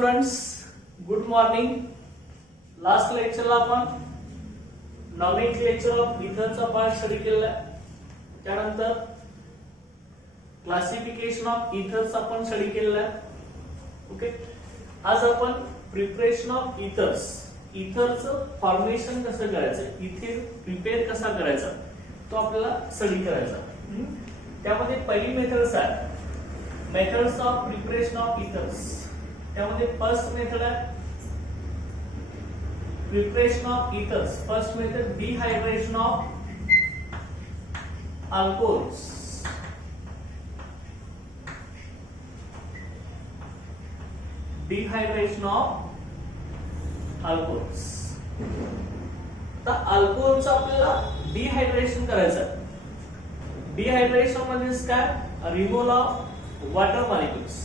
Students, good morning. Last लेक्चरला आपण nomenclature of इथरचा part study केला. त्यानंतर क्लासिफिकेशन ऑफ इथर्स आपण स्टडी केलेला. ओके, आज आपण प्रिपरेशन ऑफ इथर्स, इथरचं फॉर्मेशन कसं करायचं, इथेन प्रिपेअर कसा करायचा तो आपल्याला स्टडी करायचा. त्यामध्ये पहिली मेथड्स आहे methods of preparation of ethers. त्यामध्ये फर्स्ट मेथड आहे preparation of ethers. First method dehydration of alcohols. Dehydration of alcohols. तर अल्कोहोलचं आपल्याला डिहायड्रेशन करायचं. डिहायड्रेशन म्हणजे काय, removal of water molecules.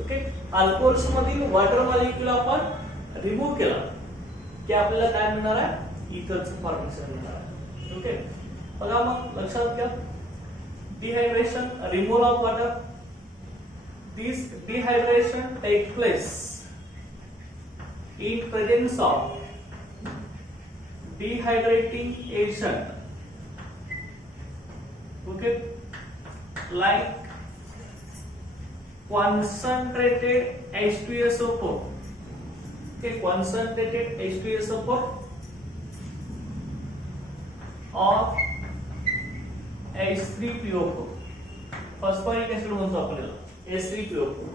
Okay, alcohols मधील वॉटर मॉलिक्युल आपण रिमूव्ह केला की आपल्याला काय मिळणार आहे, इथरचं फॉर्मेशन मिळणार आहे. ओके, बघा मग लक्षात घ्या. Dehydration, removal of water. This dehydration takes place in presence of dehydrating agent. Okay, like concentrated H2SO4. Okay, concentrated H2SO4 or H3PO4. Phosphoric acid म्हणतो आपण याला, H3PO4.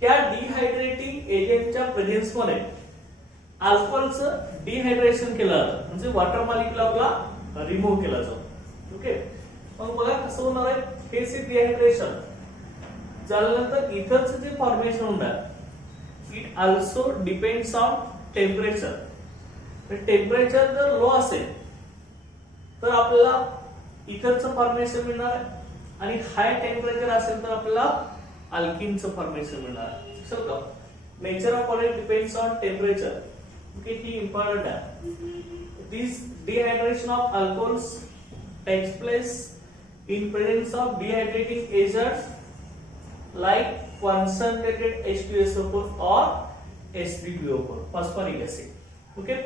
त्या डिहायड्रेटिंग एजंटच्या प्रेझेन्स मध्ये अल्कोहोलचं डिहायड्रेशन केलं जातं, म्हणजे वॉटर मॉलिक्युल आपला रिमूव्ह केला जातो. ओके, मग बघा कसं होणार आहे. हे डिहायड्रेशन झाल्यानंतर इथरचं जे फॉर्मेशन होणार, it also depends on temperature. Temperature जर लो असेल तर आपल्याला इथरचं फॉर्मेशन मिळणार आहे, आणि हाय टेम्परेचर असेल तर आपल्याला अल्किनचं फॉर्मेशन मिळणार आहे. लक्षात घ्या, nature of product depends on temperature. Okay, ही इम्पॉर्टंट आहे. This dehydration of alcohols takes place in presence of dehydrating agent like concentrated H2SO4 or H3PO4, phosphoric acid. Okay,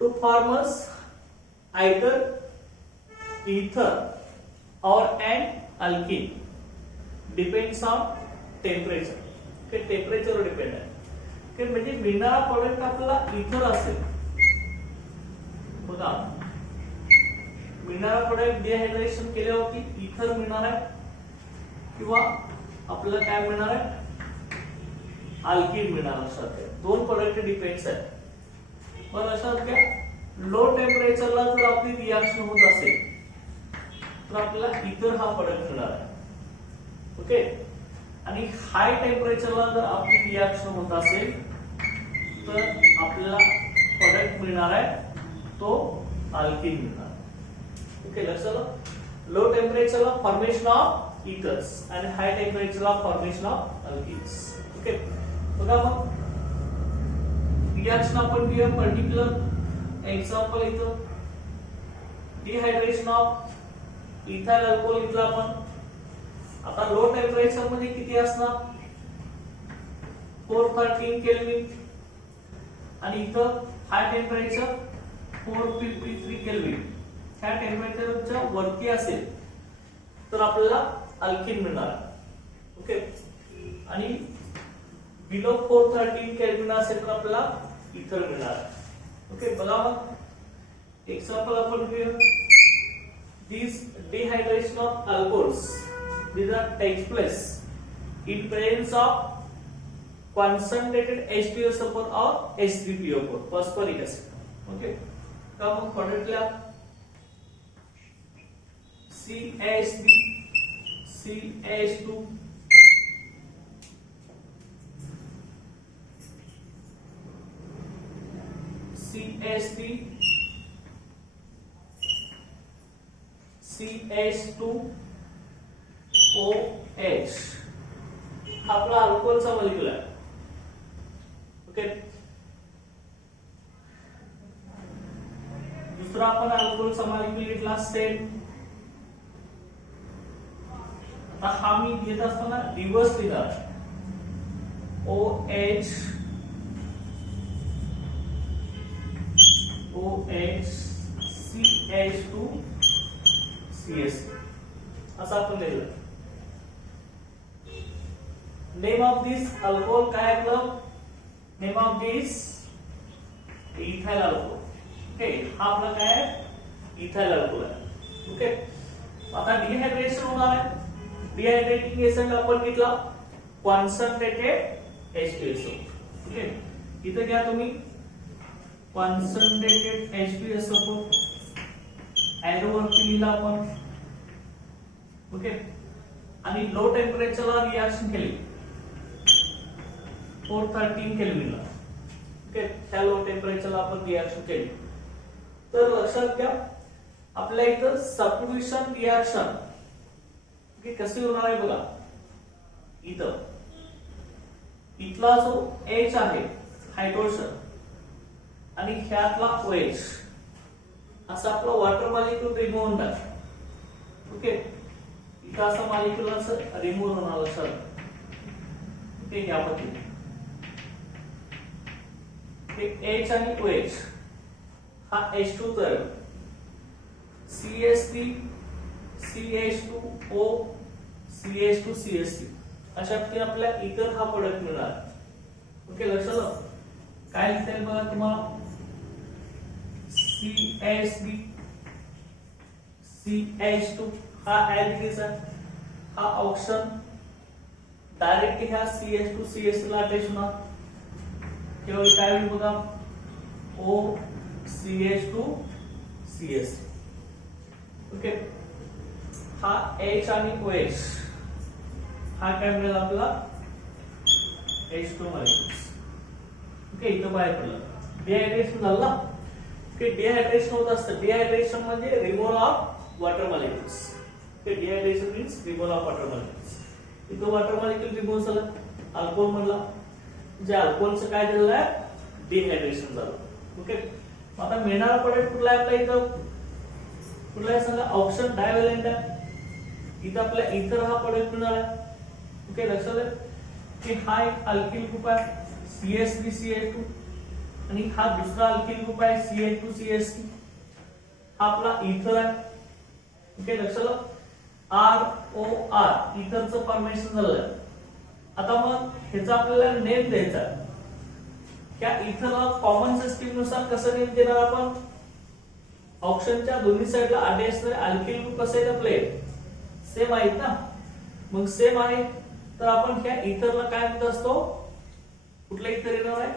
to form us either ether or an alkene depends on temperature. Okay, temperature वर depend आहे. Okay, म्हणजे मिळणारा product आपला इथर असेल. बघा, मिळणारा product dehydration केल्यावरती इथर मिळणार आहे किंवा आपल्याला काय मिळणार आहे, अल्कीन मिळणार. लक्षात घ्या, दोन प्रोडक्ट डिपेंड्स आहेत. पण लक्षात घ्या, लो टेम्परेचरला जर आपली रिएक्शन होत असेल तर आपल्याला इथर हा प्रोडक्ट मिळणार आहे. ओके, आणि हाय टेम्परेचरला जर आपली रिएक्शन होत असेल तर आपल्याला प्रोडक्ट मिळणार आहे, तो अल्कीन मिळणार. ओके, लक्षात, लो टेम्परेचरला formation of ethers and high temperature of formation of alkenes. Okay, बघा मग रिएक्शन आपण घेऊया. पर्टिक्युलर एक्झाम्पल इथं डिहायड्रेशन ऑफ इथाइल अल्कोहोल घेतला आपण. आता लो टेम्परेचर मध्ये किती असणार, 413 केल्विन, आणि इथं हाय टेम्परेचर 453 केल्विन. ह्या टेम्परेचरच्या वरती असेल तर आपल्याला अल्कीन मिळणार. ओके, आणि बिलो 413 केल्विन असेल तर आपल्याला इथर मिळणार. ओके, बघा मग एक्झाम्पल आपण घेऊया. This dehydration of alcohols takes place in presence of concentrated H2SO4 or H3PO4, phosphoric acid. Okay, का मग प्रोडक्ट लिहा CH3 CH2 CH3 CH2 OH हा आपला अल्कोहोलचा मॉलिक्युल आहे. ओके, दुसरा आपण अल्कोहोलचा मॉलिक्युल घेतला सेम. आता हा मी घेत असताना रिव्हर्स लिहिणार. OH CH2 CH असं आपण लिहिलं. नेम ऑफ दिस अल्कोहोल काय आहे आपलं? Name of this ethyl alcohol. Okay, हा आपला काय आहे? इथाइल अल्कोहोल आहे. ओके, आता डिहायड्रेशन होणार आहे. डिहायड्रेटिंग एजंट आपण घेतला कॉन्सन्ट्रेटेड H2SO. ओके, इथे घ्या तुम्ही कॉन्सन्ट्रेटेड H2SO एरो वरती लिहिला आपण. ओके, आणि लो टेम्परेचरला रिएक्शन केली 413 केल्विनला. ओके, त्या लो टेम्परेचरला आपण रिएक्शन केली. तर लक्षात घ्या आपल्या इथं सबस्टिट्यूशन रिएक्शन कशी होणार आहे बघा. इथं इथला जो H आहे हायड्रोजन आणि ह्यातला OH असं आपलं वॉटर मॉलिक्यूल रिमूव्ह होणार. ओके, इथं असं मॉलिक्यूल असं रिमूव्ह होणार लक्षात. ओके, या पद्धतीने H आणि OH हा H2 तर CH3 CH2O CH2 CH3 अशा प्रकारे आपल्या इतर हा प्रोडक्ट मिळणार. ओके, लक्षात आलं काय लिहिता बघा तुम्हाला. CH3 CH2 हा ऍल्डिहाइड आहे. हा ऑप्शन डायरेक्ट ह्या CH2 CH3 ला अटॅच होणार. केवळ काय होईल बघा O CH2 CH3. ओके, हा H आणि OH हा काय मिळेल आपला H2 मॉलिक्युल्स. ओके, इथं बाहेर पडलं. डिहायड्रेशन झालं ना. ओके, डिहायड्रेशन होत असतं. डिहायड्रेशन म्हणजे removal of water molecules. Okay, dehydration means removal of water molecules. इथं वॉटर मॉलिक्युल रिमूव्ह झालं अल्कोहोल मधला. जे अल्कोहोलचं काय झालेलं आहे डिहायड्रेशन झालं. ओके, आता मिळणारा प्रोडक्ट कुठला आहे आपल्या इथं? कुठला आहे सांगा? ऑप्शन डायव्हॅलेंट आहे. इथं आपल्या इथर हा प्रोडक्ट मिळणार आहे. ओके, लक्षात आहे की हा एक अल्किल ग्रुप आहे CH3 CH2 आणि हा दुसरा अल्किल ग्रुप आहे CH2 CH3. हा आपला इथर आहे. ओके, लक्षात आलं ROR इथरचं फॉर्मेशन झालं आहे. आता मग ह्याचा आपल्याला नेम द्यायचा आहे. त्या इथरला कॉमन सिस्टीम नुसार कसं नेम देणार आपण? ऑप्शनच्या दोन्ही साइडला अटॅच असणारे अल्किल ग्रुप कसे आहेत आपले सेम आहेत ना. मग सेम आहे तर आपण ह्या इथरला काय म्हणत असतो? कुठला इथर येणार आहे?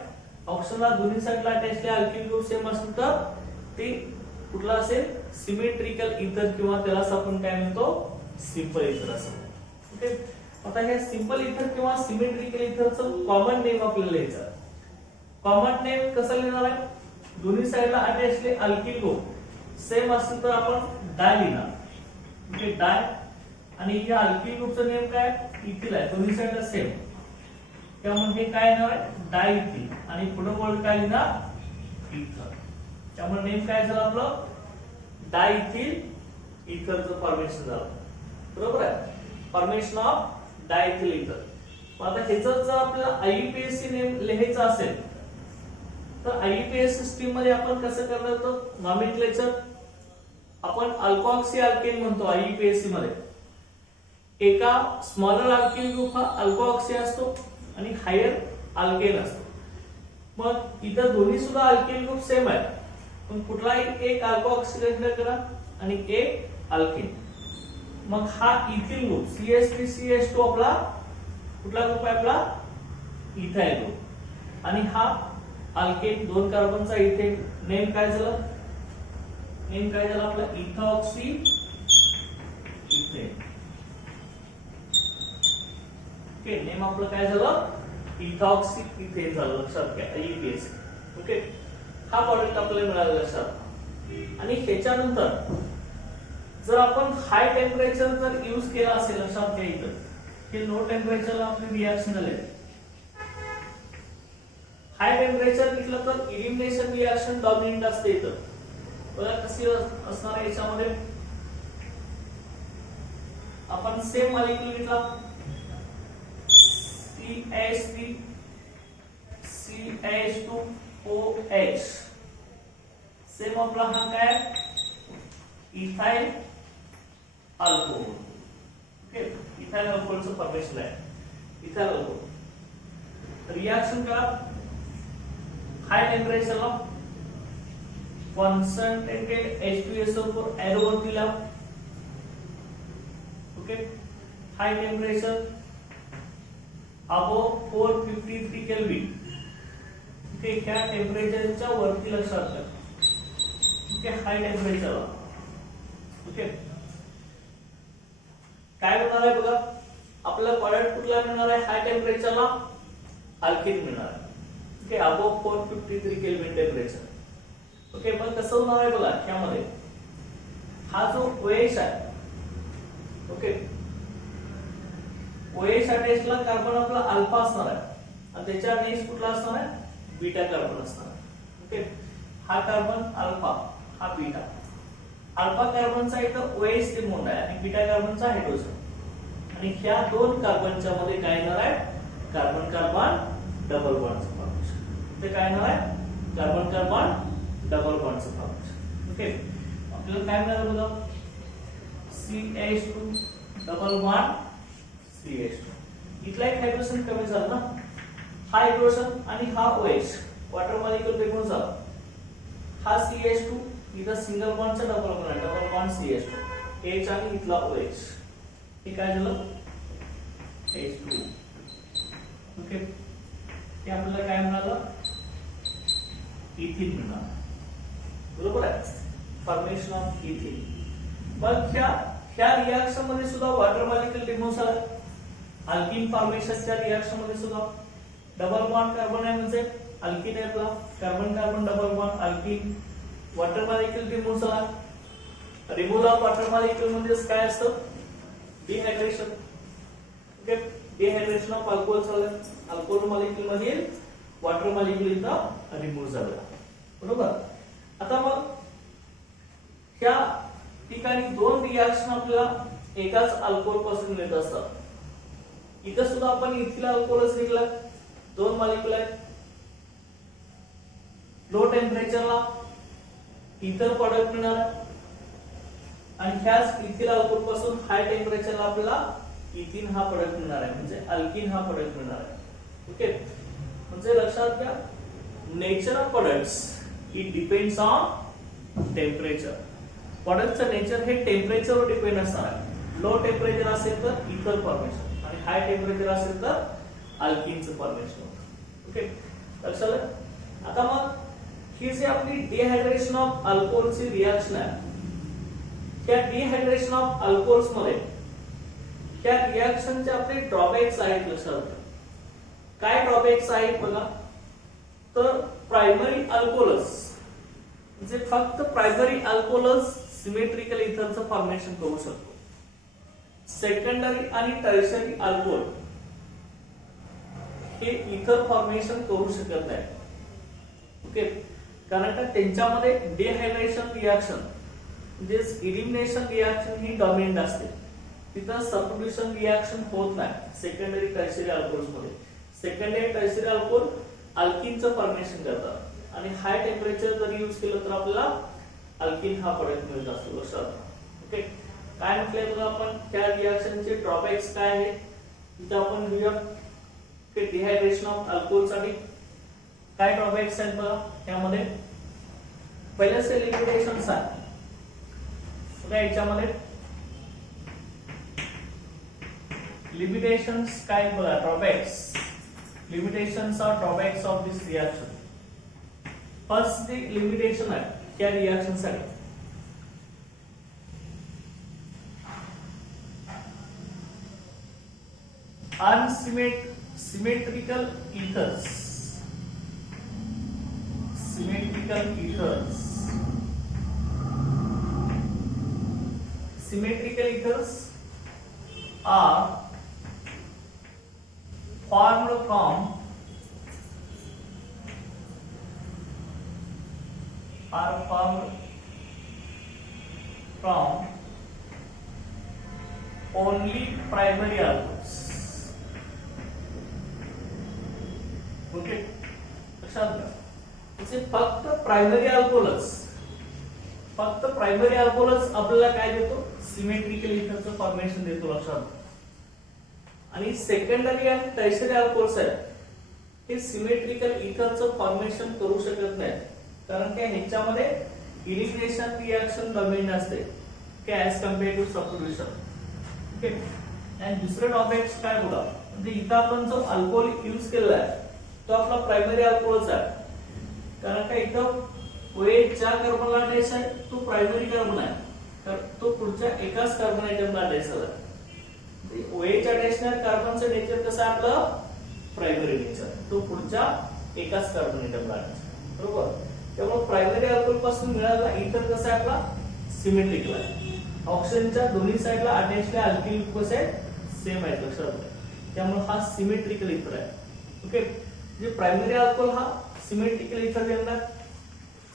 ऑप्शनला दोन्ही साइडला अटॅच असलेले अल्किल ग्रुप सेम असेल तर ते कुठला असेल? सिमेट्रिकल इथर किंवा त्यालाच आपण काय म्हणतो सिंपल इथर असं. ओके, आता हे सिंपल इथर किंवा सिमेट्रिकल इथरचं कॉमन नेम आपल्याला लिहायचं. कॉमन नेम कसं लिहिणार आहे? दोन्ही साइडला अटॅच असलेले अल्किल ग्रुप सेम असेल तर आपण डाय लिहिणार. ओके, डाय आणि या अल्किल ग्रुपचं नेम काय? इथिल आहे. दोन्ही साइडला सेम त्यामुळे हे काय येणार आहे? डायइथिल आणि पुढे वर्ड काय लिहिणार इथर. त्यामुळे नेम काय झालं आपलं डायइथिल इथरचं फॉर्मेशन झालं. बरोबर आहे, फॉर्मेशन ऑफ डायइथिल इथर. आता ह्याचं जर आपल्याला IUPAC नेम लिहायचं असेल तर IUPAC सिस्टीम मध्ये आपण कसं करणार होतो? नॉमेनक्लेचर आपण अल्कोऑक्सी अल्केन म्हणतो IUPAC मध्ये. एका स्मॉलर अल्किल ग्रुप हा अल्कोऑक्सी असतो आणि हायर अल्केन असतो. मग इथं दोन्ही सुद्धा अल्किल ग्रुप सेम आहे पण कुठलाही एक अल्कोऑक्सी कन्सिडर करा आणि एक अल्केन. मग हा इथिल ग्रुप CH3 CH2 आपला कुठला ग्रुप आहे? आपला इथाइल ग्रुप. आणि हा अल्केन दोन कार्बनचा इथेन. नेम काय झालं? नेम काय झालं आपला इथॉक्सी इथेन. ओके, नेम आपलं काय झालं? इथॉक्सी इथेन झालं. लक्षात घ्या IUPAC. ओके, हा प्रोडक्ट आपल्याला मिळाला लक्षात. आणि ह्याच्यानंतर जर आपण हाय टेम्परेचर जर यूज केला असेल लक्षात घ्या इथं हे लो टेम्परेचरला आपली रिएक्शन झाले. हाय टेम्परेचर घेतलं तर इलिमिनेशन रिएक्शन डॉमिनंट असते इथं. बघा कशी असणार आहे याच्यामध्ये. आपण सेम मॉलिक्यूल घेतला CH3 CH2OH सेम आपला हा काय इथाइल अल्कोहोल. ओके, इथाइल अल्कोहोलचं फॉर्मेशन आहे. इथाइल अल्कोहोल रिएक्शन का हाय टेम्परेचरला कॉन्सन्ट्रेटेड H2SO4 एरो वरती लाव. Okay, high temperature above 453 kelvin. Okay, ह्या टेम्परेचरच्या वरती लक्षात ठेवा. ओके, हाय टेम्परेचरला. ओके, काय होणार आहे बघा, आपला प्रोडक्ट कुठला मिळणार आहे हाय टेम्परेचरला, अल्कीन मिळणार आहे. Okay, above 453 kelvin temperature. Okay, पण कसं होणार आहे बघा, त्यामध्ये हा जो OH आहे, ओके, OH च्या टेस्टला कार्बन आपला अल्फा असणार आहे आणि त्याच्या नेक्स्ट कुठला असणार आहे बीटा कार्बन असणार आहे. ओके, हा कार्बन अल्फा, हा बीटा. अल्फा कार्बनचा इथं OH ते बॉन्ड आहे आणि बीटा कार्बनचा हायड्रोजन, आणि ह्या दोन कार्बनच्या मध्ये काय येणार आहे कार्बन कार्बन डबल बॉन्डचं फॉर्मेशन. ते काय येणार आहे कार्बन कार्बन डबल बॉन्डचं फॉर्मेशन. ओके, आपल्याला काय मिळालं बघा CH2 डबल बॉन्ड CH2. इथला एक हायड्रोजन कमी झाला ना, हा हायड्रोजन आणि हा OH वॉटर मॉलिक्यूल निघून झाला. हा CH2 इथं सिंगल बॉन्डचा डबल बॉन्ड आहे, डबल बॉन्ड CH2 H आणि इथला OH. हे काय झालं H2. ओके, ते आपल्याला काय मिळालं इथिन मिळालं. बरोबर आहे, फॉर्मेशन ऑफ इथिन. पण ह्या रिएक्शन मध्ये सुद्धा वॉटर मॉलिक्यूल निघून झाला. अल्कीन फॉर्मेशनच्या रिएक्शन मध्ये सुद्धा डबल बॉन्ड कार्बन आहे म्हणजे अल्कीन आहे आपला, carbon carbon double bond alkyne. Water molecule remove झाला. रिमूव्हल ऑफ वॉटर मॉलिक्यूल म्हणजे काय असतं dehydration. Okay, dehydration of alcohol झालं. अल्कोहोल मॉलिक्यूल मधील वॉटर मॉलिक्यूल इथं रिमूव्ह झालं. बरोबर. आता मग ह्या ठिकाणी दोन रिएक्शन आपल्याला एकाच अल्कोहोल पासून मिळत असतात. इथं सुद्धा आपण इथिल अल्कोहोलच निघाला, दोन मॉलिक्यूल आहेत. लो टेम्परेचरला इथर प्रोडक्ट मिळणार आणि ह्याच इथिल अल्कोहोल पासून हाय टेम्परेचरला आपल्याला इथिन हा प्रोडक्ट मिळणार आहे म्हणजे अल्कीन हा प्रोडक्ट मिळणार आहे. ओके, म्हणजे लक्षात घ्या nature of products it depends on temperature. प्रोडक्टचं नेचर हे टेम्परेचरवर डिपेंड असणार आहे. लो टेम्परेचर असेल तर इथर फॉर्मेशन आणि हाय टेम्परेचर असेल तर अल्कीनचं फॉर्मेशन होतं. ओके, लक्षात आलं. आता मग ही जी आपली डिहायड्रेशन ऑफ अल्कोहोलची रिएक्शन आहे, त्या डिहायड्रेशन ऑफ अल्कोहोल्स मध्ये त्या रिएक्शनचे आपले ड्रॉबॅक्स आहेत. लक्षात काय ड्रॉबॅक्स आहेत बघा, तर प्रायमरी अल्कोहोलस म्हणजे फक्त प्रायमरी अल्कोहोलस सिमेट्रिकल इथरचं फॉर्मेशन करू शकतो. सेकंडरी आणि टर्शरी अल्कोहोल हे इथर फॉर्मेशन करू शकत नाही. ओके, कारण का त्यांच्यामध्ये डिहायड्रेशन रिएक्शन म्हणजे इलिमिनेशन रिएक्शन ही डॉमिनंट असते. तिथं सबस्टिट्यूशन रिएक्शन होत नाही सेकंडरी टर्शरी अल्कोहोल्स मध्ये. सेकंडरी टर्शरी अल्कोहोल अल्कीनचं फॉर्मेशन करतात आणि हाय टेम्परेचर जर यूज केलं तर आपल्याला अल्कीन हा प्रोडक्ट मिळत असतो. लक्षात. ओके, काय म्हटलंय बघा आपण त्या रिएक्शनचे ड्रॉबॅक्स काय आहेत तिथं आपण घेऊया. की डिहायड्रेशन ऑफ अल्कोहोल साठी काय ड्रॉबॅक्स आहेत बघा. त्यामध्ये पहिलेच लिमिटेशन्स आहे बघा. याच्यामध्ये लिमिटेशन्स काय बघा, drawbacks. limitations or drawbacks of this reaction. First the limitation आहे त्या रिएक्शन साठी. Symmetrical ethers. Symmetrical ethers. Symmetrical ethers are formed from only primary alcohols. Okay, लक्षात घ्या, म्हणजे फक्त प्रायमरी अल्कोहोलच आपल्याला काय देतो, सिमेट्रिकल इथरचं फॉर्मेशन देतो, लक्षात. आणि सेकंडरी आणि टर्शियरी अल्कोहोल्स आहेत, हे सिमेट्रिकल इथरचं फॉर्मेशन करू शकत नाही, कारण काय ह्याच्यामध्ये इलिमिनेशन रिएक्शन डोमेन असते as compared to substitution. Okay. आणि दुसरं टॉपिक काय बघा, म्हणजे इथं आपण जो अल्कोहोल यूज केलेला आहे तो आपला प्रायमरी अल्कोहोलच आहे, कारण काय इथं OH ज्या कार्बनला अटॅच आहे तो प्रायमरी कार्बन आहे, तर तो पुढच्या एकाच कार्बन आयटमला अटॅच आहे. OH अटॅचमेंट कार्बनचं नेचर कसं आहे, आपलं प्रायमरी नेचर, तो पुढच्या एकाच कार्बन आयटमला अटॅच, बरोबर. त्यामुळे प्रायमरी अल्कोहोल पासून मिळालेला इथर कसा आहे, आपला सिमेट्रिकल आहे. ऑक्सिजनच्या दोन्ही साइडला अटॅचड अल्किल ग्रुप सेम आहेत, लक्षात घ्या. त्यामुळे हा सिमेट्रिकल इथर आहे. ओके. जे प्रायमरी अल्कोहोल हा सिमेट्रिकल इथर देणार,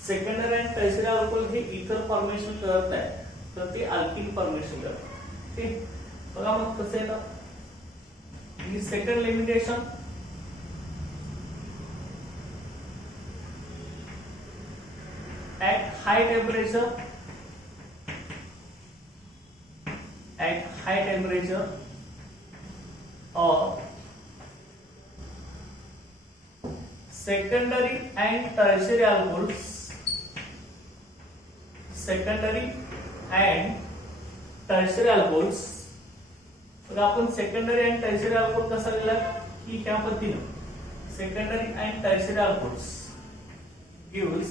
सेकंडरी आणि टर्शियरी अल्कोहोल हे इथर फॉर्मेशन करत नाही, तर ते अल्किल फॉर्मेशन करतात. ठीक. बघा मग कसं आहे ना, second limitation, at high temperature or secondary and tertiary alcohols तर आपण सेकंडरी आणि टर्शियरी अल्कोहोल कसा लिहिला की ह्या पद्धतीने, secondary and tertiary alcohols gives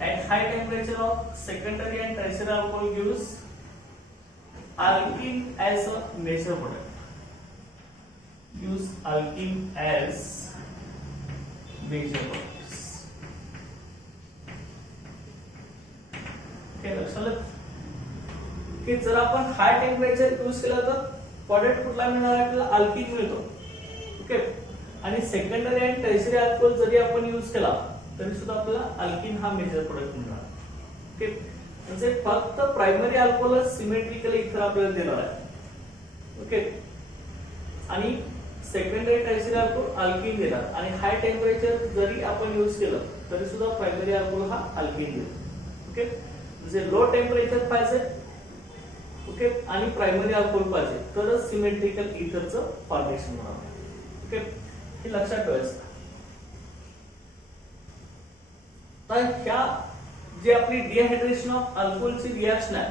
at high temperature of secondary and tertiary alcohol gives alkene as a major product. Use alkene as major products. Okay, लक्षात की जर आपण हाय टेम्परेचर यूज केला तर प्रोडक्ट कुठला मिळणार, आपल्याला अल्कीन मिळतो. ओके. आणि सेकंडरी आणि टर्शियरी अल्कोहोल जरी आपण यूज केला तरी सुद्धा आपल्याला अल्कीन हा मेजर प्रोडक्ट मिळणार. ओके. म्हणजे फक्त प्रायमरी अल्कोहोल सिमेट्रिकली इथर आपल्याला देणार आहे. ओके. आणि सेकंडरी टर्शियरी अल्कोहोल अल्कीन देणार, आणि हाय टेम्परेचर जरी आपण यूज केलं तरी सुद्धा प्रायमरी अल्कोहोल हा अल्कीन देतो. ओके. म्हणजे लो टेम्परेचर पाहिजे, ओके, आणि प्रायमरी अल्कोहोल पाहिजे तरच सिमेट्रिकल इथरचं फॉर्मेशन होणार. ओके. हे लक्षात ठेवायचं. तर ह्या जी आपली डिहायड्रेशन ऑफ अल्कोहोलची रिएक्शन आहे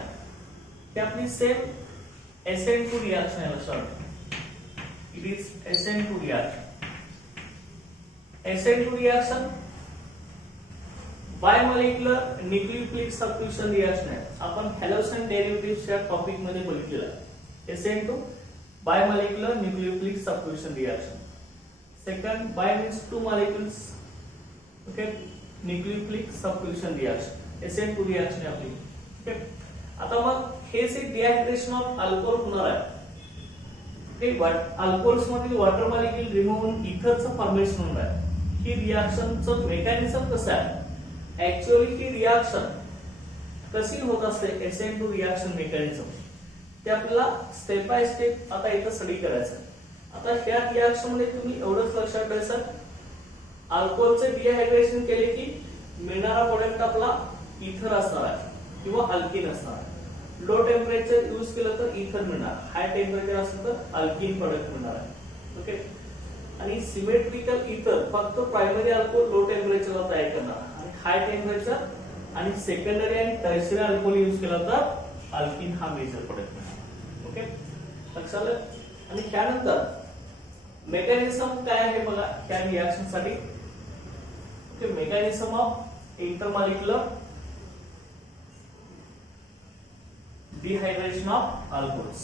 ती आपली सेम SN2 रिएक्शन आहे, लक्षात. It is SN2 reaction. SN2 reaction bimolecular nucleophilic substitution reaction आहे. आपण हॅलोजन डेरिव्हेटिव्हच्या टॉपिक मध्ये बघितलेलं आहे. SN2 bimolecular nucleophilic substitution reaction. Second, bi means two molecules, okay, nucleophilic substitution reaction, SN2 reaction आहे आपली. ओके. आता मग हे जे डिहायड्रेशन ऑफ अल्कोहोल होणार आहे, ओके, अल्कोहोल्स मधील वॉटर मॉलिक्यूल रिमूव्ह होऊन इथरचं फॉर्मेशन होणार आहे. ही रिएक्शनचं मेकॅनिझम कसं आहे, ऍक्च्युअली ही रिएक्शन कशी होत असते, SN2 रिएक्शन मेकॅनिझम, ते आपल्याला स्टेप बाय स्टेप आता इथं स्टडी करायचं. आता ह्या रिएक्शन मध्ये तुम्ही एवढंच लक्षात ठेवायचं, अल्कोहोलचे डिहायड्रेशन केले की मिळणारा प्रोडक्ट आपला इथर असणार आहे किंवा अल्कीन असणार आहे. लो टेम्परेचर यूज केलं तर इथर मिळणार, हाय टेम्परेचर असेल तर अल्कीन प्रोडक्ट मिळणार आहे. ओके. आणि सिमेट्रिकल इथर फक्त प्रायमरी अल्कोहोल लो टेम्परेचरला तयार करणार, आणि हाय टेम्परेचर आणि सेकंडरी आणि टर्शियरी अल्कोहोल यूज केला तर अल्कीन हा मेजर प्रोडक्ट मिळणार. ओके. लक्षात आलं. आणि त्यानंतर मेकॅनिझम काय आहे बघा त्या रिएक्शन साठी. Okay. Mechanism of intermolecular dehydration of alcohols.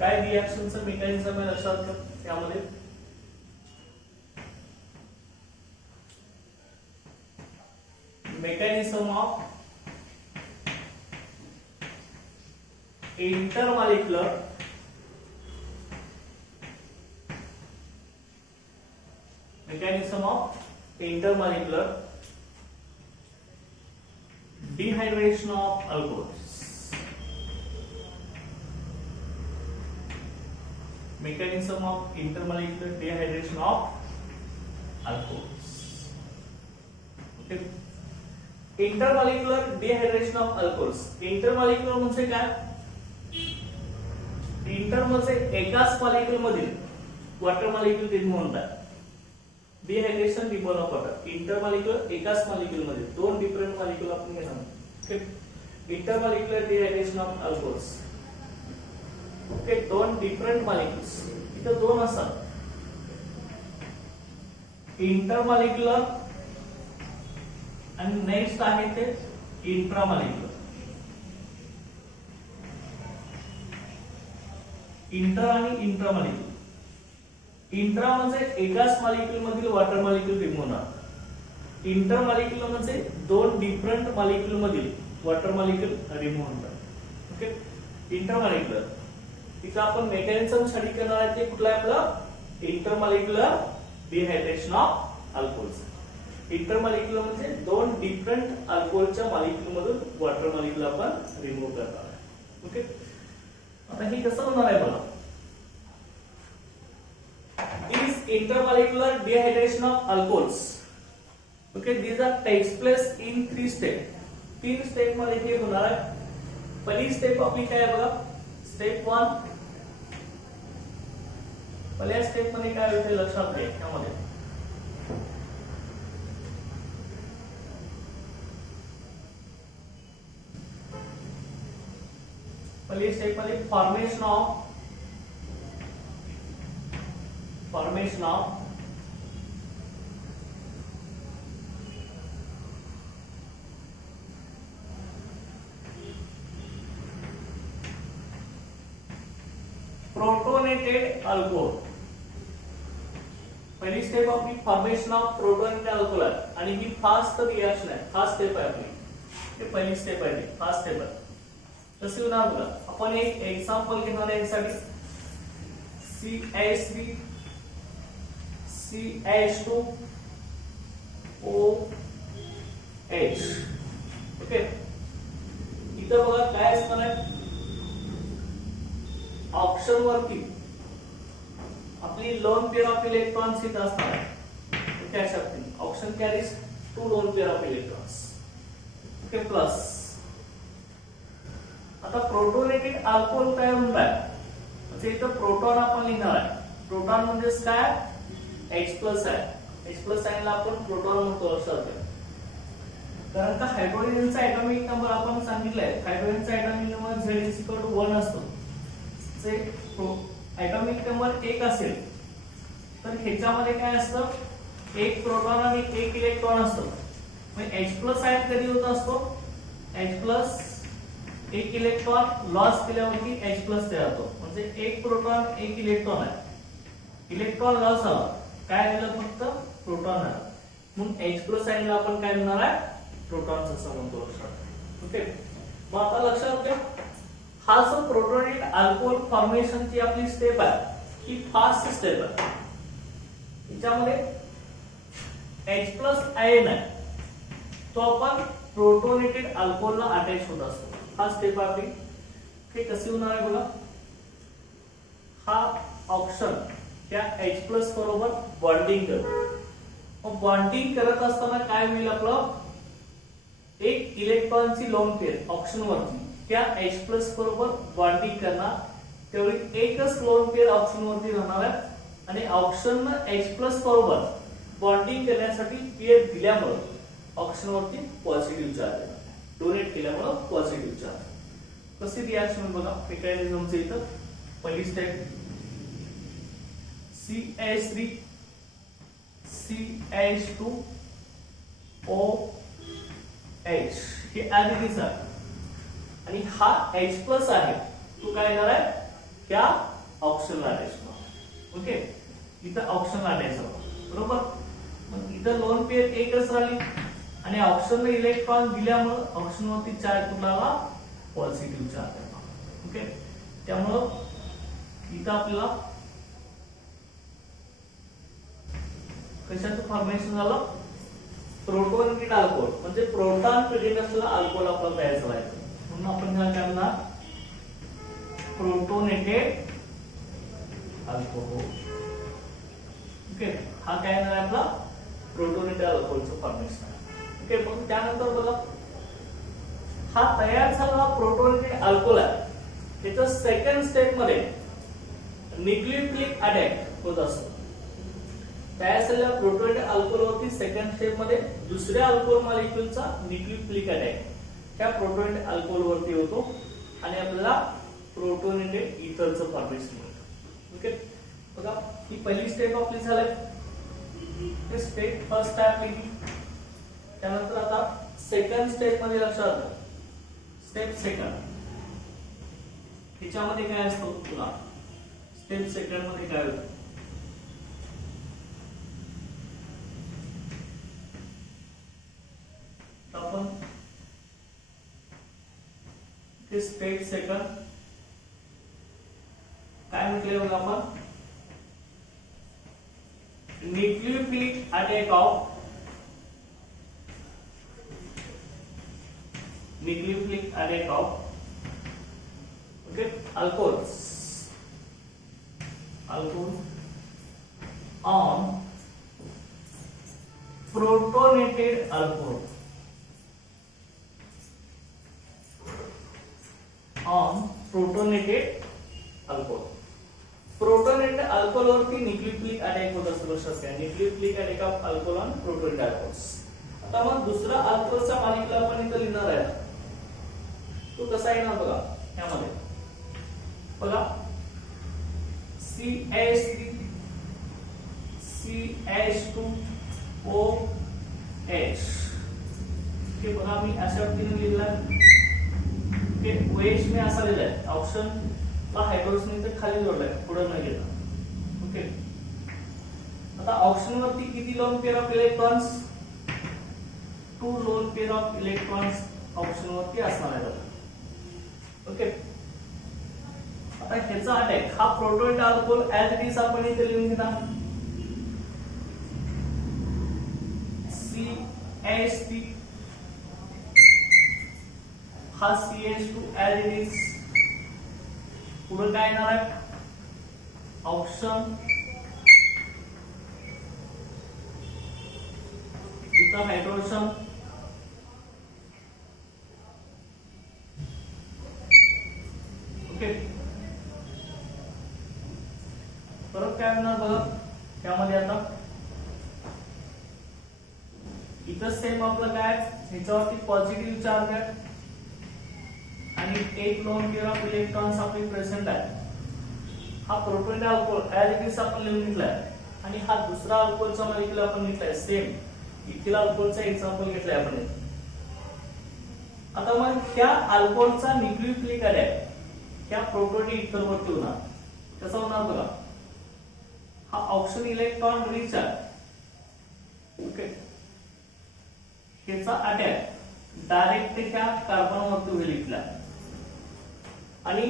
काय रिएक्शनचं मेकॅनिझम आहे लक्षात घ्या. त्यामध्ये mechanism of intermolecular mechanism of intermolecular dehydration of alcohols. Mechanism of intermolecular dehydration of alcohols. Okay. Intermolecular dehydration of alcohols. Intermolecular म्हणजे काय? इंटर म्हणजे एकाच मॉलिक्यूल मधील वॉटर मॉलिक्यूल रिमूव्ह होतात. Dehydration remove of water. Intermolecular एकाच molecule मध्ये दोन different molecule आपण घेणार. Okay. Intermolecular dehydration of alcohols. Okay. दोन डिफरंट मॉलिक्यूल्स इथं दोन असतात. इंटरमॉलिक्युलर आणि नेक्स्ट आहे ते इंट्रामॉलिक्युलर. इंटर आणि इंट्रामॉलिक्युलर. इंट्रा म्हणजे एकाच मॉलिक्यूल मधील वॉटर मॉलिक्यूल रिमूव्ह होणार. इंटरमॉलिक्युलर म्हणजे दोन डिफरंट मॉलिक्यूल मधील वॉटर मॉलिक्यूल रिमूव्ह होणार. ओके. इंटरमॉलिक्युलर तिथं आपण मेकॅनिझम स्टडी करणार आहे ते कुठलं आहे आपलं? Intermolecular dehydration of alcohols. Intermolecular म्हणजे दोन डिफरंट अल्कोहोलच्या मॉलिक्यूल मधून वॉटर मॉलिक्यूल आपण रिमूव्ह करणार आहे. ओके. आता हे कसं होणार आहे बघा. is intermolecular dehydration of alcohols. Okay, these are takes place in 3 steps. 3 step मध्ये हे होणार आहे. पहिली स्टेप आपली काय आहे बघा. स्टेप 1. पहिल्या स्टेप मध्ये काय होते लक्षात घ्या. त्यामध्ये पहिली स्टेप मध्ये फॉर्मेशन ऑफ प्रोटोनेटेड अल्कोहोल. पहिली स्टेप आपली फॉर्मेशन ऑफ प्रोटोनेटेड अल्कोहोल आहे आणि ही फास्ट रिएक्शन आहे. फास्ट स्टेप आहे आपली. हे पहिली स्टेप आहे. फास्ट स्टेप आहे. कशी होणार बघा. आपण एक एक्झाम्पल घेणार आहे यासाठी. CH3 CH2 OH. ओके. इथं बघा काय असणार आहे. ऑप्शन वरती आपली लोन पेअर ऑफ इलेक्ट्रॉन्स इथं असणार आहे. ओके. अशा पद्धतीने option carries 2 lone pair of electrons. Okay. Plus आता प्रोटोनेटेड अल्कोहोल तयार होणार म्हणजे इथं प्रोटॉन आपण लिहिणार आहे. प्रोटॉन म्हणजे काय? H+ आहे. H+ साइनला आपण प्रोटॉन म्हणतो लक्षात घ्या. कारण का हायड्रोजनचा एटॉमिक नंबर आपण सांगितलाय. हायड्रोजनचा एटॉमिक नंबर Z=1 असतो. जे एटॉमिक नंबर 1 असेल तर ह्याच्यामध्ये काय असतं? एक प्रोटॉन आणि एक इलेक्ट्रॉन असतो. म्हणजे H+ साइन कधी होत असतो? H+ एक इलेक्ट्रॉन लॉस केल्यावरती H+ तयार होतो. म्हणजे एक प्रोटॉन एक इलेक्ट्रॉन आहे. इलेक्ट्रॉन लॉस झाला काय राहिलं? फक्त प्रोटॉन आला. म्हणून H+ साइनला आपण काय म्हणणार आहे? प्रोटॉन्स असं म्हणतो लक्षात. ओके. मग आता लक्षात घ्या. हा जो प्रोटोनेटेड अल्कोहोल फॉर्मेशनची आपली स्टेप आहे ही फास्ट स्टेप आहे. याच्यामध्ये H+ आयन आहे तो आपण प्रोटोनेटेड अल्कोहोलला अटॅच होत असतो. हा स्टेप आपली. हे कशी होणार आहे बघा. हा ऑप्शन त्या H+ बरोबर बॉन्डिंग करतो. मग बॉन्डिंग करत असताना काय होईल आपलं? एक इलेक्ट्रॉनची लोन पेअर ऑप्शन वरती त्या H+ बरोबर बॉन्डिंग करणार. तेवढी एकच लोन पेअर ऑप्शन वरती राहणार आहे आणि ऑप्शन H+ बरोबर बॉन्डिंग करण्यासाठी पेअर दिल्यामुळे ऑप्शन वरती पॉझिटिव्ह चार्ज येणार. डोनेट केल्यामुळे पॉझिटिव्ह चार्ज. कशी रिएक्शन बघा मेकॅनिझमचं इथं. पहिली स्टेप CH3 CH2 OH हे ऍडिटिव्ह आहे आणि हा H+ आहे तो काय येणार आहे? त्या ऑप्शनला अटॅच होणार. ओके. इथं ऑप्शनला अटॅच होणार बरोबर. मग इथं लोन पेअर एकच राहिली आणि ऑप्शनला इलेक्ट्रॉन दिल्यामुळे ऑप्शन वरती चार्ज कुठला आला? पॉझिटिव्ह चार्ज आला. ओके. त्यामुळे इथं आपल्याला कशाचं फॉर्मेशन झालं? प्रोटोनेटेड अल्कोहोल, म्हणजे प्रोटॉन प्रेझेंट असलेला अल्कोहोल आपला तयार झालाय. म्हणून आपण काय करणार? Protonated alcohol. ओके, हा काय येणार आहे आपला? प्रोटोनेटेड अल्कोहोलचं फॉर्मेशन आहे. ओके, मग त्यानंतर बघा, हा तयार झालेला प्रोटोनेटेड अल्कोहोल आहे, त्याच्या सेकंड स्टेप मध्ये न्यूक्लियोफिलिक अटॅक होत असतो. तयार झालेल्या प्रोटोनेटेड अल्कोहोल वरती सेकंड स्टेप मध्ये दुसऱ्या अल्कोहोल मॉलिक्युलचा न्यूक्लियोफिलिक अटॅक त्या प्रोटोनेटेड अल्कोहोल वरती होतो आणि आपल्याला प्रोटोनेटेड इथरचं फॉर्मेशन मिळतं. ओके, बघा ही पहिली स्टेप आपली झाली, स्टेप फर्स्ट आहे आपली. त्यानंतर आता सेकंड स्टेप मध्ये लक्षात, स्टेप सेकंड त्याच्यामध्ये काय असतं तुला? स्टेप सेकंड मध्ये काय होतं? आपण ते स्टेप सेकंड काय म्हटले बघा आपण? Nucleophilic attack of okay, alcohols on protonated alcohol protonated alcohol वरती न्यूक्लियोफिलिक अटॅक होत असतो. लक्षात घ्या, nucleophilic attack of alcohol on protonated alcohols. आता मग दुसरा अल्कोहोलचा मॉलिक्युल आपण इथे लिहिणार आहे, तो कसा येणार बघा. यामध्ये बघा CH2OH, हे बघा मी अशा पद्धतीने लिहिलं. ओके, OH मी असा लिहिलाय, ऑप्शन ला हायड्रोजन इथे खाली जोडलाय, पुढे नाही गेला. ओके, आता ऑप्शन वरती किती lone pair of electrons? 2 lone pair of electrons option वरती असणार आहे. ओके, आता ह्याचा अटॅक हा protonated alcohol as it is आपण इथे लिहून घेणार. CH3 हा CH2 ऍज इट इज. पुढे काय येणार आहे? ऑप्शन इथं हायड्रोजन. ओके, परत काय होणार बघा त्यामध्ये. आता इथं सेम आपलं काय, ह्याच्यावरती पॉझिटिव्ह चार्ज आहे आणि एक लोन पेअर ऑफ इलेक्ट्रॉन्स आपली प्रेझेंट आहे. हा protonated alcohol as it is आपण लिहून घेतलाय आणि हा दुसरा अल्कोहोलचा मॉलिक्युल आपण घेतलाय सेम इथिल अल्कोहोलचा एक्झाम्पल घेतलाय आपण. आता मग त्या अल्कोहोलचा न्यूक्लियोफिलिक अटॅक त्या प्रोटोनेटेड इथर वरती होणार. कसा होणार बघा, हा ऑप्शन इलेक्ट्रॉन रिच आहे. ओके, ह्याचा अटॅक डायरेक्ट त्या कार्बन वरती होईल इथला, आणि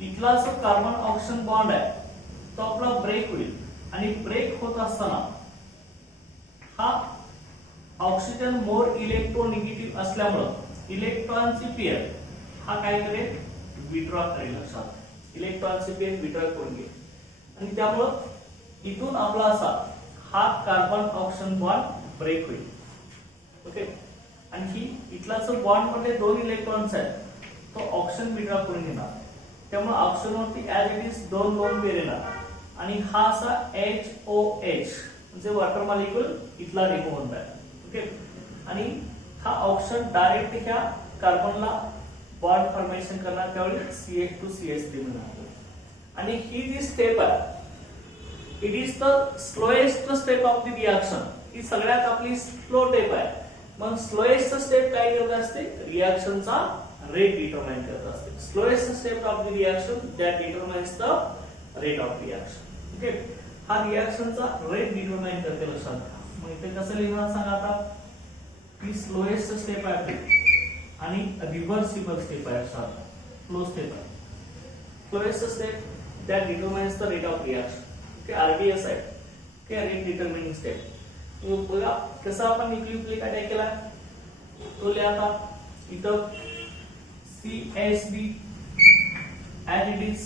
इथला जो कार्बन ऑक्सिजन बॉन्ड आहे तो आपला ब्रेक होईल. आणि ब्रेक होत असताना हा ऑक्सिजन मोर इलेक्ट्रोनिगेटिव्ह असल्यामुळे इलेक्ट्रॉनची पेअर हा काय करेल? विड्रॉ करेल. लक्षात, इलेक्ट्रॉनची पेअर विड्रॉ करून घेईल आणि त्यामुळे इथून आपला असा हा कार्बन ऑक्सिजन बॉन्ड ब्रेक होईल. ओके, आणि ही इथला जो बॉन्ड मध्ये 2 इलेक्ट्रॉन्स आहेत तो ऑक्सिजन विड्रॉ करून घेणार. त्यामुळे ऑक्सिजन वरती as it is 2 lone pair येणार आणि हा असा HOH म्हणजे वॉटर मॉलिक्युल इथला रिमूव्ह होणार आहे. ओके, आणि हा ऑक्सिजन डायरेक्ट ह्या कार्बनला बॉन्ड फॉर्मेशन करणार, त्यावेळी CH2CH3 मिळणार. आणि ही जी स्टेप आहे it is the slowest step of the reaction. ही सगळ्यात आपली स्लो स्टेप आहे. मग स्लोएस्ट स्टेप काय करत असते? रिएक्शनचा रेट डिटरमाइन करत असते. Slowest step of the reaction that determines the rate of reaction. Okay, हा रिएक्शनचा रेट डिटरमाइन करते. लक्षात घ्या. मग इथे कसं लिहिणार सांगा आता? ही स्लोएस्ट स्टेप आहे आपली आणि रिव्हर्सिबल स्टेप आहे. स्लो स्टेप आहे. Slowest step that determines the rate of reaction. Okay, RDS आहे. Okay, rate determining step. बघा कसं आपण न्यूक्लियोफिलिक अटॅक केला तो लिहा आता इथं CH3 as it is,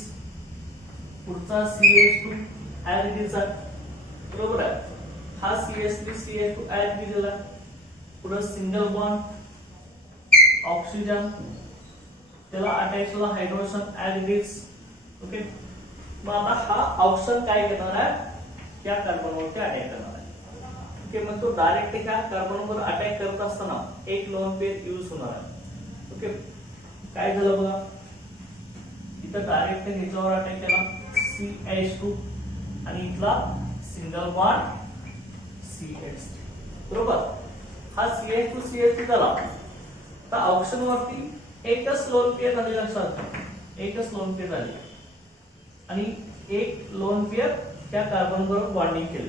पुढचा CH2 as it is आहे, बरोबर आहे. हा CH3 CH2 as it is झाला. पुढे सिंगल बॉन्ड ऑक्सिजन, त्याला अटॅच झाला hydrogen as it is. Okay, मग आता हा ऑक्सिजन काय करणार आहे, त्या कार्बनवरती अटॅक करणार आहे. ओके, मग तो डायरेक्ट एका कार्बनवर अटॅक करत असताना एक लोन पेअर यूज होणार आहे. ओके, काय झालं बघा, इथं डायरेक्ट ह्याच्यावर अटॅक केला CH2 आणि इथला सिंगल बॉन्ड CH3, बरोबर. हा CH2 CH3 झाला. आता ऑक्सिजन वरती एकच लोन पेअर झाली, लक्षात ठेवा, एकच लोन पेअर झाली आणि एक लोन पेअर त्या कार्बन बरोबर बॉन्डिंग केली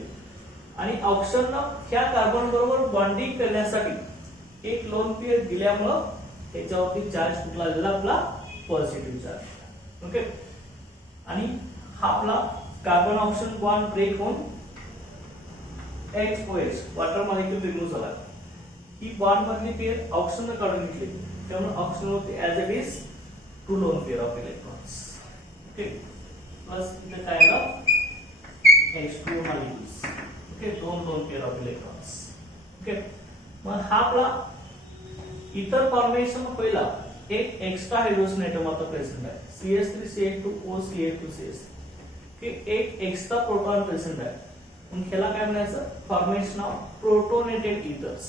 आणि ऑक्सिजननं त्या कार्बन बरोबर बॉन्डिंग करण्यासाठी एक लोन पेअर दिल्यामुळं त्याच्यावरती चार्ज कुठला आलेला, आपला पॉझिटिव्ह चार्ज. ओके, आणि हा आपला कार्बन ऑक्सिजन बॉन्ड ब्रेक होऊन HOH वॉटर मॉलिक्यूल रिमूव्ह झाला. ही बॉन्ड मधली पेअर ऑक्सिजन काढून घेतली, त्यामुळे ऑक्सिजन वरती as it is 2 lone pair of electrons. Okay, plus इथे काय आलं H2 molecules. Okay, 2 lone pair of electrons. Okay, मग हा आपला इतर फॉर्मेशन पहिला एक एक्स्ट्रा हायड्रोजन एटम आता प्रेझेंट आहे, CH3 CH2O CH2 CH3. Okay, एक एक्स्ट्रा प्रोटॉन प्रेझेंट आहे. मग ह्याला काय म्हणायचं, formation of protonated ethers,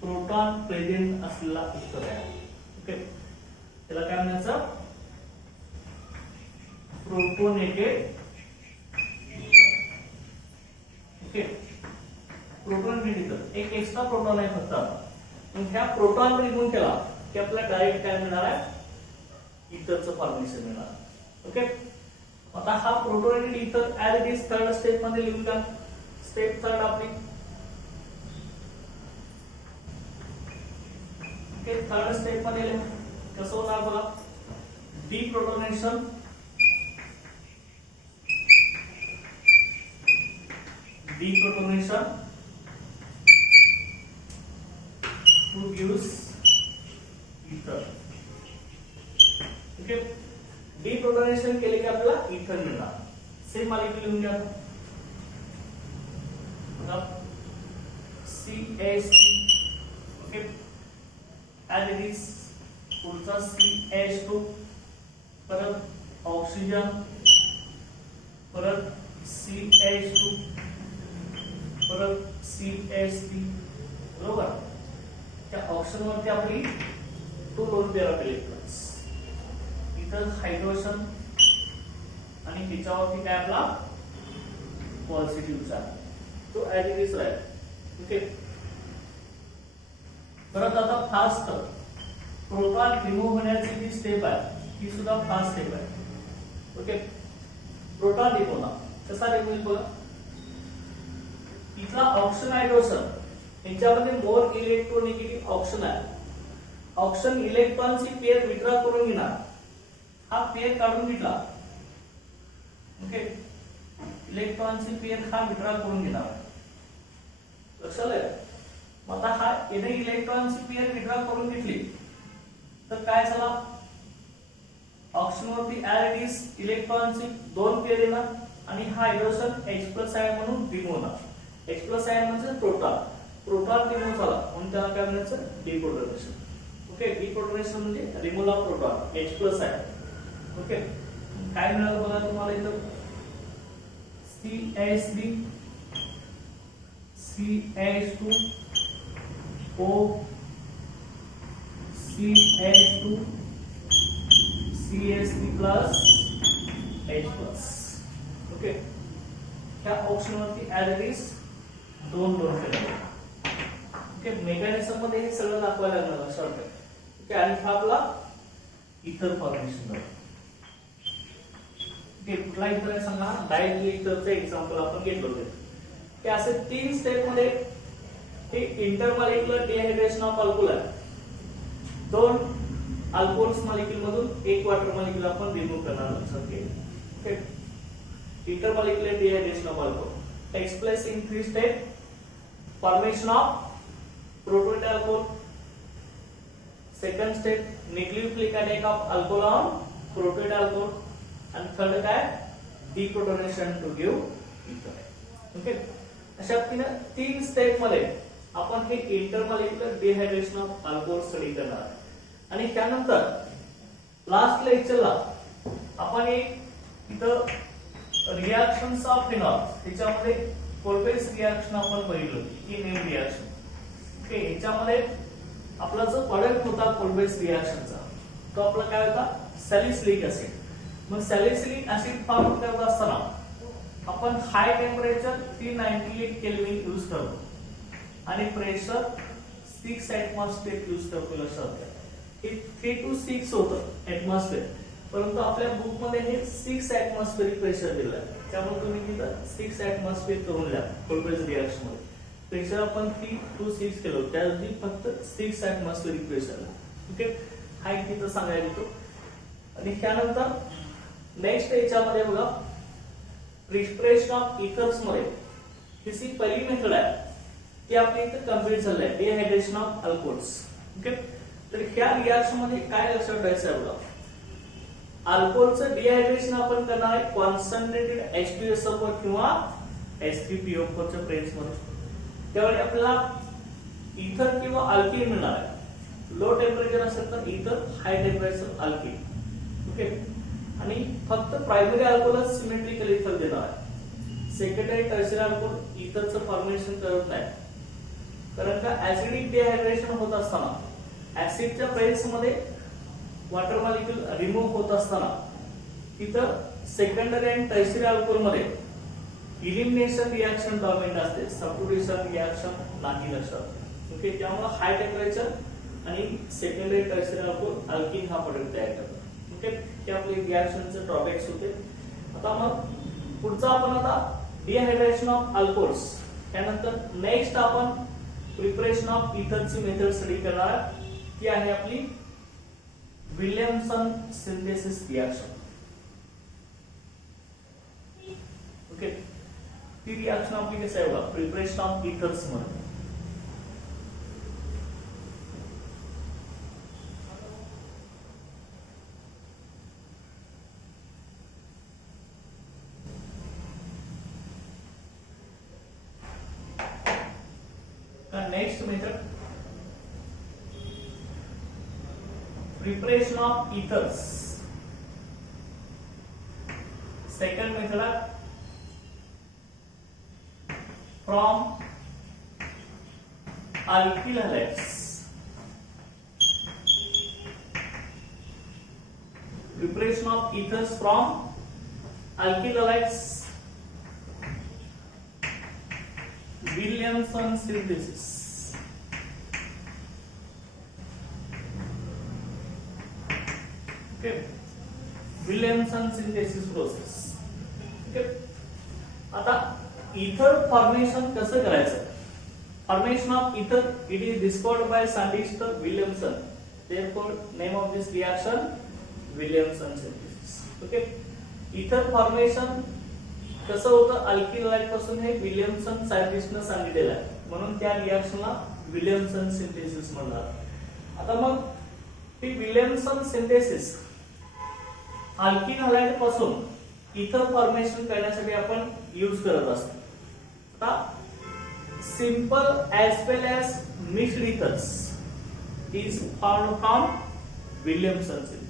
proton present असलेला इथर आहे. ओके, त्याला काय म्हणायचं, प्रोटोनेटेड. ओके, प्रोटोनेटेड इथर एक एक्स्ट्रा प्रोटॉन आहे फक्त. मग ह्या प्रोटॉन रिमूव्ह केला की आपल्याला डायरेक्ट काय मिळणार आहे, इथरचं फॉर्मेशन मिळणार. ओके, आता हा प्रोटोनेटेड इथर as it is third step मध्ये लिहून घ्या. स्टेप थर्ड आपली. ओके, थर्ड स्टेप मध्ये कसं होणार बघा, डिप्रोटोनेशन, डिप्रोटोनेशन to gives ether. ओके, डिप्रोटोनेशन केले की आपल्याला इथर मिळणार. सेम मॉलिक्यूल लिहून घ्या. CH3. Okay, as it is, पुढचा CH2, परत ऑक्सिजन, परत CH2, परत CH3, बरोबर. त्या ऑक्सिजन वरती आपली 2 लोन पेअर ऑफ इलेक्ट्रॉन्स, इथं हायड्रोजन आणि त्याच्यावरती काय आपला पॉझिटिव्ह चार्ज, तो ऍज इट इज राहील. ओके, परत आता फास्ट प्रोटॉन रिमूव्ह होण्याची जी स्टेप आहे ही सुद्धा फास्ट स्टेप आहे. ओके, प्रोटॉन रिमूव्ह कसा रिमूव्ह बघा, इथला ऑक्सिजन हायड्रोजन यांच्यामध्ये मोर इलेक्ट्रोनिगेटिव्ह ऑक्सिजन आहे. ऑक्सिजन इलेक्ट्रॉनची पेअर विड्रॉ करून घेणार, हा पेअर काढून घेतला. ओके, इलेक्ट्रॉनची पेअर हा विड्रॉ करून घेणार, लक्षात आलं. मग आता हा याने इलेक्ट्रॉनची पेअर विड्रॉ करून घेतली तर काय झाला, ऑक्सिजन वरती ऍज इट इज इलेक्ट्रॉनची 2 पेअर येणार आणि हा हायड्रोजन H+ आयन म्हणून रिमूव्ह होणार. H+ आयन म्हणजे प्रोटॉन, प्रोटॉन रिमूव्ह झाला म्हणून त्याला काय म्हणायचं, डिप्रोटोनेशन. ओके, डिप्रोटोनेशन म्हणजे removal of proton H+ ion. Okay, काय मिळालं बघा तुम्हाला इथं, CH3 CH2O CH2 CH3 plus H+. Okay, ह्या ऑप्शन वरती as it is 2 lone pair. Okay, mechanism मध्ये हे सगळं दाखवायला लागणार शॉर्ट. ओके, आणि हा आपला इथर फॉर्मेशन झालं. ओके, कुठला इथर आहे सांगा, डायरेक्टली इथरचं एक्झाम्पल आपण घेतलं होतं की असे 3 स्टेप मध्ये हे इंटरमॉलिक्युलर डिहायड्रेशन ऑफ अल्कोहोल आहे. 2 अल्कोहोल्स मॉलिक्यूल मधून 1 वॉटर मॉलिक्यूल आपण रिमूव्ह करणार, लक्षात घ्या. Okay, intermolecular dehydration of alcohol takes place in 3 steps. Formation of prototype alcohol. Second step, nucleophilic attack of alcohol on prototype alcohol. And third काय deprotonation to give ether. Okay, अशा 3 step मध्ये आपण हे intermolecular dehydration of alcohol study करणार आहे. आणि त्यानंतर last लेक्चरला आपण एक इथं रिएक्शन्स ऑफ फिनॉल त्याच्यामध्ये कोल्बेस रिएक्शन आपण बघितलं की नेम रिएक्शन. ओके, याच्यामध्ये आपला जो प्रोडक्ट होता कोल्बेस रिएक्शनचा तो आपला काय होता सॅलिसिलिक ऍसिड. मग सॅलिसिलिक ऍसिड फॉर्म करत असताना आपण हाय टेम्परेचर 398 केल्विन यूज करतो आणि प्रेशर 6 एटमॉस्फियर यूज करतो. लक्षात घ्या, हे 3 to 6 होतं एटमॉस्फियर, परंतु आपल्या बुक मध्ये हे 6 एटमॉस्फिअरिक प्रेशर दिलं आहे. त्यामुळे तुम्ही तिथं 6 एटमॉस्फियर करून लिहा. कोल्बेस रिएक्शन मध्ये प्रेशर आपण 3 to 6 केलं, त्याऐवजी फक्त 6 एटमॉस्फिअरिक प्रेशर. ओके, हाय तिथं सांगायला येतो. आणि त्यानंतर नेक्स्ट याच्यामध्ये बघा प्रिपरेशन ऑफ इथर्स मध्ये ही पहिली मेथड आहे ती आपली इथं कंप्लीट झाली आहे, डिहायड्रेशन ऑफ अल्कोहोल्स. ओके, तर ह्या रिएक्शन मध्ये काय लक्षात ठेवायचं आहे बघा, अल्कोहोलचं डिहायड्रेशन आपण करणार आहे कॉन्सन्ट्रेटेड H2SO4 किंवा H3PO4 च्या प्रेस मध्ये. त्यावेळी आपल्याला इथर किंवा अल्कीन मिळणार आहे. लो टेम्परेचर असेल तर इथर, हाय टेम्परेचर अल्कीन. ओके, आणि फक्त प्रायमरी अल्कोहोलच सिमेट्रिकल इथर देणार आहे. सेकंडरी टर्शियरी अल्कोहोल इथरचं फॉर्मेशन करत नाही, कारण का ऍसिडिक डिहायड्रेशन होत असताना ऍसिडच्या प्रेस मध्ये वॉटर मॉलिक्यूल रिमूव्ह होत असताना तिथं सेकंडरी आणि टर्शियरी अल्कोहोल मध्ये इलिमिनेशन रिएक्शन डॉमिनेट असते, सबस्टिट्यूशन रिएक्शन नाही. लक्षात. ओके, त्यामुळे हाय टेम्परेचर आणि सेकंडरी टर्शियरी अल्कोहोल अल्कीन हा प्रोडक्ट तयार करतात. ओके, हे आपले रिएक्शनचे ड्रॉबॅक्स होते. आता मग पुढचा आपण आता डिहायड्रेशन ऑफ अल्कोहोल्स, त्यानंतर नेक्स्ट आपण प्रिपरेशन ऑफ इथरची मेथड स्टडी करणार. ती आहे आपली विल्यमसन सिंथेसिस रिएक्शन. ओके, ती रिएक्शन आपली कसं आहे बघा प्रिपरेशन ऑफ इथर्स मध्ये. Next method preparation of ethers. Second method आहे from alkyl halides. Preparation of ethers from alkyl halides, Williamson synthesis. Okay, Williamson synthesis process. Okay, आता इथर formation कसं करायचं. फॉर्मेशन ऑफ इथर it is discovered by scientist Williamson. Therefore, name of this reaction Williamson synthesis. Okay, इथर formation कसं होतं alkyl halide पासून हे विलियमसन सायंटिस्टने सांगितलेलं आहे, म्हणून त्या रिएक्शनला विलियमसन सिंथेसिस म्हणतात. आता मग ही विलियमसन सिंथेसिस अल्किल हॅलाइड पासून इथर फॉर्मेशन करण्यासाठी आपण यूज करत असतो. आता simple as well as mixed ethers is found from Williamson synthesis.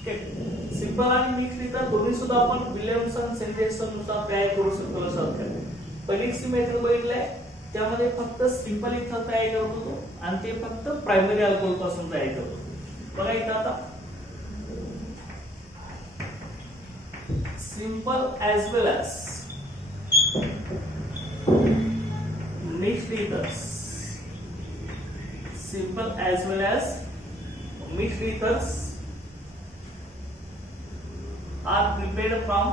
Okay, simple आणि मिक्स्ड इथर दोन्ही सुद्धा आपण विलियमसन सिंथेसिस नुसार तयार करू शकतो. लक्षात घ्या, पहिली मेथड बघितलंय त्यामध्ये फक्त सिंपल इथर तयार करत होतो आणि ते फक्त प्रायमरी अल्कोहोल पासून तयार करत होतो. बघा इथं आता simple as well as mixed ethers, simple as well as mixed ethers are prepared from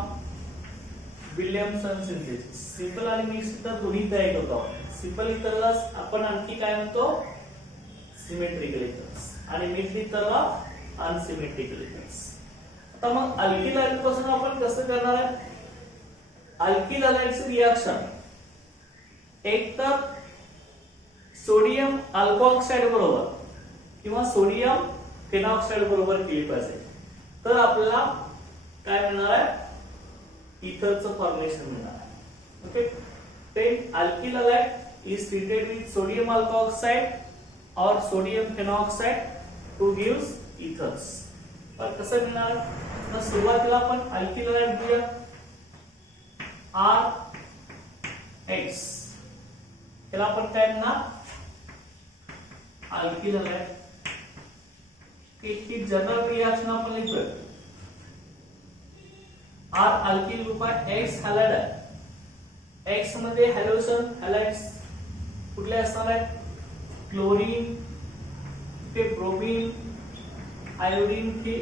Williamson synthesis. Simple आणि मिक्स्ड इथर दोन्ही तयार करतो. सिंपल इथरला आपण आणखी काय म्हणतो सिमेट्रिकल इथर्स आणि मिक्स्ड इथरला अनसिमेट्रिकल इथर्स. आता मग अल्किल हॅलाइड पासून आपण कसं करणार आहे. अल्किल हॅलाइडचे रिएक्शन एक तर सोडियम अल्कोऑक्साइड बरोबर किंवा सोडियम फेनॉक्साइड बरोबर केली पाहिजे, तर आपल्याला काय मिळणार आहे, इथरचं फॉर्मेशन मिळणार आहे. Okay, then alkyl halide is treated with sodium alkoxide or sodium phenoxide to gives ethers. तर कसं मिळणार, तर सुरुवातीला आपण alkyl halide घेऊया, RX, त्याला आपण काय म्हणणार, alkyl halide. की जनरल रिएक्शन आपण लिहितोय, R अल्किल ग्रुप आहे, X हॅलाइड आहे. X मध्ये हॅलोजन हॅलाइड्स कुठले असणार आहेत, क्लोरीन ते ब्रोमीन आयोडीन हे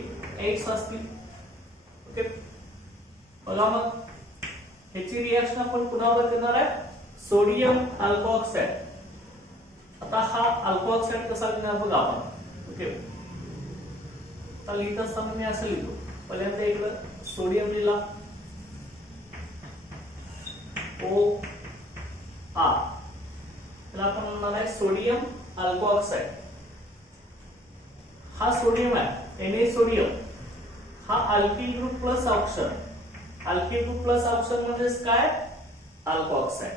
X असतील. ओके, बघा मग ह्याची रिएक्शन आपण कुणावर करणार आहे, सोडियम अल्कोऑक्साइड. आता हा अल्कोऑक्साइड कसा लिहिणार बघा आपण. ओके, तर लिहित असताना मी असं लिहितो, पहिल्यांदा इकडं सोडियम लिहिला, O R, त्याला आपण म्हणणार आहे सोडियम अल्कोऑक्साइड. हा सोडियम आहे, Na सोडियम, हा alkyl group plus oxygen. Alkyl group plus oxygen म्हणजे काय, अल्कोऑक्साइड.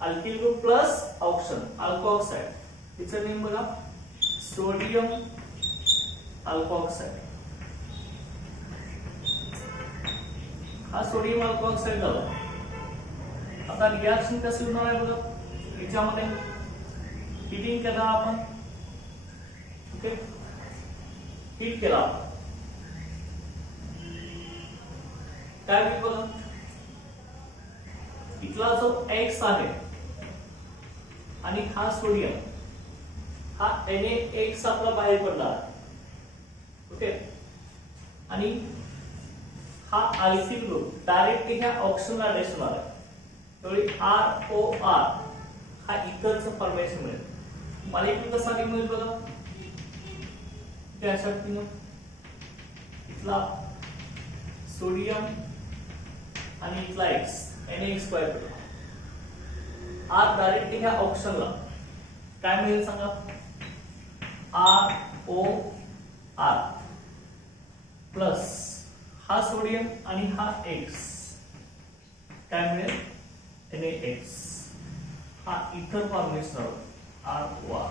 अल्किल ग्रुप प्लस ऑक्सिजन अल्कोऑक्साइड, तिचं नेम बघा सोडियम अल्कोऑक्साइड. हा सोडियम अल्कोऑक्साइड झाला. आता रिएक्शन कशी होणार आहे बघा, याच्यामध्ये हीटिंग करणार आपण. ओके, हीट केला, काय होईल बघा, इथला जो X आहे आणि हा सोडियम, हा NaX आपला बाहेर पडला. ओके, आणि हा अल्किल ग्रुप डायरेक्टली ह्या ऑक्सिजन अटॅच होणार आहे, त्यावेळी ROR हा इथरचं फॉर्मेशन मिळेल. मॉलिक्यूल कसा निघेल बघा, अशा पद्धतीनं इथला सोडियम आणि इथला X NaX बाहेर पडला. R डायरेक्टली ह्या ऑक्सिजनला काय मिळेल सांगा, ROR प्लस हा सोडियम आणि हा X काय मिळेल, NaX. हा इथर फॉर्मेशन ROR.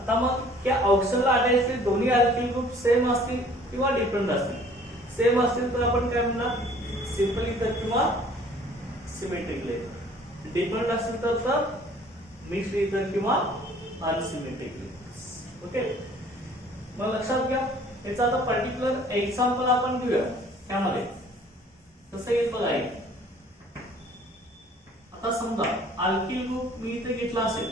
आता मग त्या ऑक्सिजनला अटॅच दोन्ही अल्किल ग्रुप सेम असतील किंवा डिफरंट असतील. सेम असतील तर आपण काय म्हणणार, सिंपल इथर किंवा सिमेट्रिक इथर. डिफरंट असतील तर मिक्स्ड इथर किंवा अनसिमेट्रिक इथर. ओके, मग लक्षात घ्या, याचा आता पर्टिक्युलर एक्झाम्पल आपण घेऊया. त्यामध्ये कसं येईल बघा. आता समजा अल्किल ग्रुप मी इथे घेतला असेल,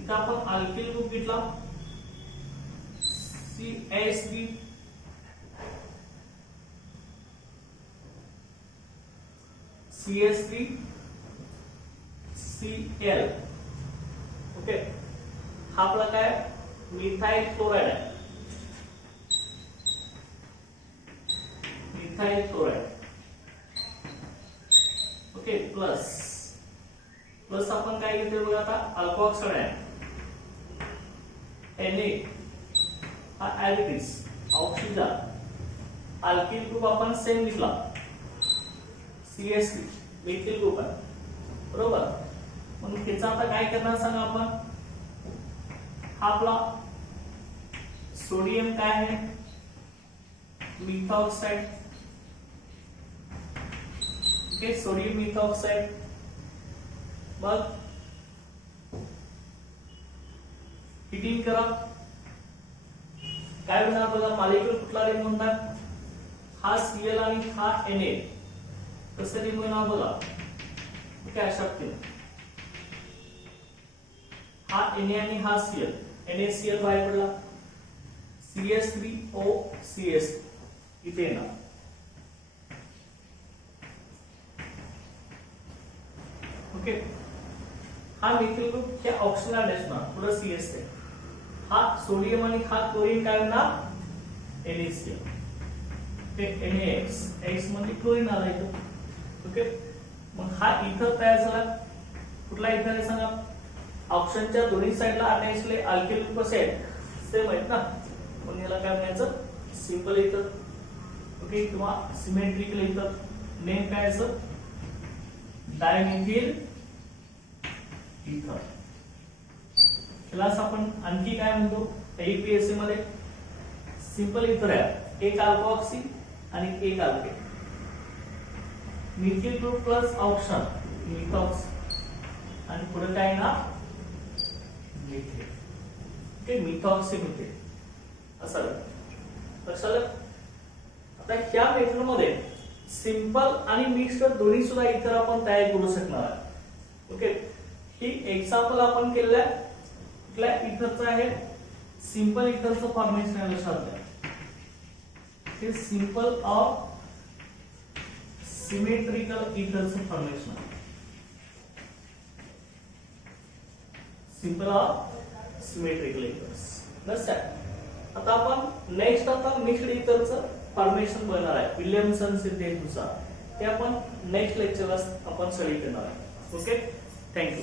इथं आपण अल्किल ग्रुप घेतला CH3 CH3 Cl. ओके, हा आपला काय मिथाइल क्लोराइड आहे, methyl chloride. Okay, plus plus आपण काय घेतोय बघा, आता अल्कोऑक्साइड आहे, Na हा ऍडिटिव्स, ऑक्सिजन, अल्किल ग्रुप आपण सेम लिहिला CH3 मिथिल ग्रुप आहे, बरोबर. मग त्याचा आता काय करणार सांगा आपण, हा आपला सोडियम काय आहे, मिथॉक्साइड. Okay, sodium methoxide. मग हिटिंग करा, काय होणार बघा, मॉलिक्यूल कुठला रिमूव्ह होणार, हा Cl आणि हा Na. कसं रिमूव्ह होणार बघा. ओके, अशा पद्धतीने हा Na आणि हा Cl, NaCl बाहेर पडला, CH3OCH इथे येणार. ओके, हा मिथिल ग्रुप ह्या ऑक्सिजन अटॅच होणार, पुढे CH3. हा सोडियम आणि हा क्लोरीन काय होणार, NaCl. ते NaX, X म्हणजे क्लोरीन आला इथं. ओके, मग हा इथर तयार झाला, कुठला इथर आहे सांगा? ऑप्शनच्या दोन्ही साइडला अटॅचले अल्किल ग्रुप कसे आहेत? सेम आहेत ना, पण याला काय म्हणायचं? सिंपल इथर, ओके, किंवा सिमेट्रिकल इथर. नेम काय असं? डायमिथिल इथर. क्लास आपण आणखी काय म्हणतो APSC मध्ये? सिंपल इथर आहे, एक अल्फा ऑक्सी आणि एक alkane. Methyl group plus option methoxy आणि पुढे काय ना मिथेन. ओके, मिथॉक्सी मिथेन असं लक्षात. आता ह्या मेथड मध्ये सिंपल आणि मिक्स्ड दोन्ही सुद्धा इथर आपण तयार करू शकणार आहे. ओके, ही एक्झाम्पल आपण केलेलं आहे. कुठल्या इथरचं आहे? सिंपल इथरचं फॉर्मेशन आहे, लक्षात घ्या. हे सिंपल ऑफ सिमेट्रिकल इथरचं फॉर्मेशन आहे. Simple of symmetrical ethers. लक्षात. आता आपण नेक्स्ट आता मिक्स्ड इथरचं फॉर्मेशन बनणार आहे विल्यमसन सिद्धांतानुसार. ते आपण नेक्स्ट लेक्चरला आपण स्टडी करणार आहे. Okay, thank you.